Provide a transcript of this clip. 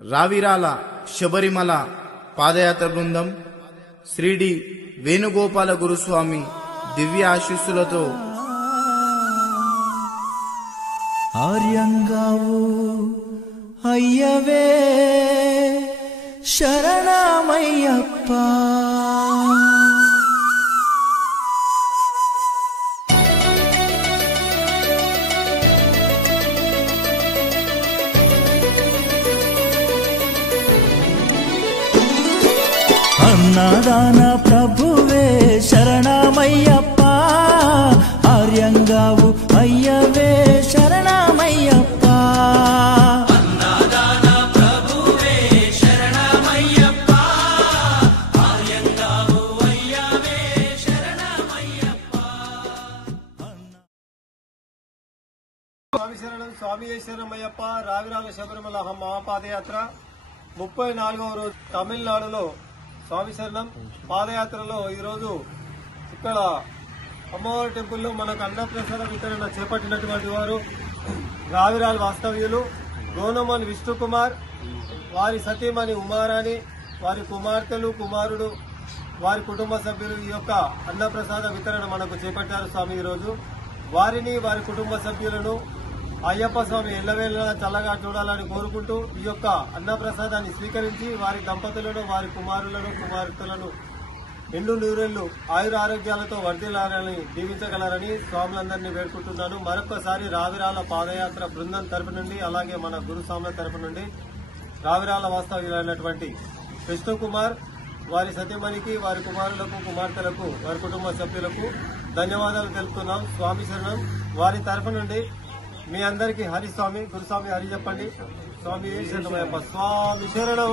రావిరాల శబరిమల పాదయాత్ర బృందం శ్రీడి వేణుగోపాల గురుస్వామి దివ్య ఆశీస్సులతో ఆర్యంగావు అయ్యవే శరణమయ్యప్ప అన్నదాన ప్రభువే శరణమయ్యప్ప ఆర్యంగావు అయ్యవే శరణమయ్యప్ప అన్నదాన ప్రభువే శరణమయ్యప్ప ఆర్యంగావు అయ్యవే శరణమయ్యప్ప. స్వామి శరణం స్వామి శరణమయ్యప్ప. రావిరాల శబరిమల మహాపాదయాత్ర 34వ రోజు తమిళనాడులో స్వామి శరణం పాదయాత్రలో ఈరోజు ఇక్కడ అమ్మవారి టెంపుల్లో మనకు అన్నప్రసాద వితరణ చేపట్టినటువంటి వారు రావిరాల వాస్తవ్యులు గోనమల్ విష్ణుకుమార్, వారి సతీమణి ఉమారాణి, వారి కుమార్తెలు కుమారుడు, వారి కుటుంబ సభ్యులు ఈ యొక్క అన్నప్రసాద వితరణ మనకు చేపట్టారు స్వామి. ఈరోజు వారిని వారి కుటుంబ సభ్యులను అయ్యప్ప స్వామి ఎల్లవేళలా చల్లగా చూడాలని కోరుకుంటూ ఈ యొక్క అన్నప్రసాదాన్ని స్వీకరించి వారి దంపతులను వారి కుమారులను కుమార్తెలను ఎండు నూరేళ్లు ఆయుర ఆరోగ్యాలతో వర్ధిల్లాలని దీవించగలరని స్వాములందరినీ వేడుకుంటున్నాను. మరొకసారి రావిరాల పాదయాత్ర బృందం తరపు నుండి అలాగే మన గురు స్వాముల తరపు నుండి రావిరాల వాస్తవ్యులైనటువంటి విష్ణుకుమార్, వారి సతీమణికి, వారి కుమారులకు కుమార్తెలకు, వారి కుటుంబ సభ్యులకు ధన్యవాదాలు తెలుపుతున్నాం. స్వామి శరణం. వారి తరపు నుండి మీ అందరికీ హరిస్వామి గురుస్వామి హరి చెప్పండి. స్వామి శరణమయ్యప్ప. స్వామి శరణం.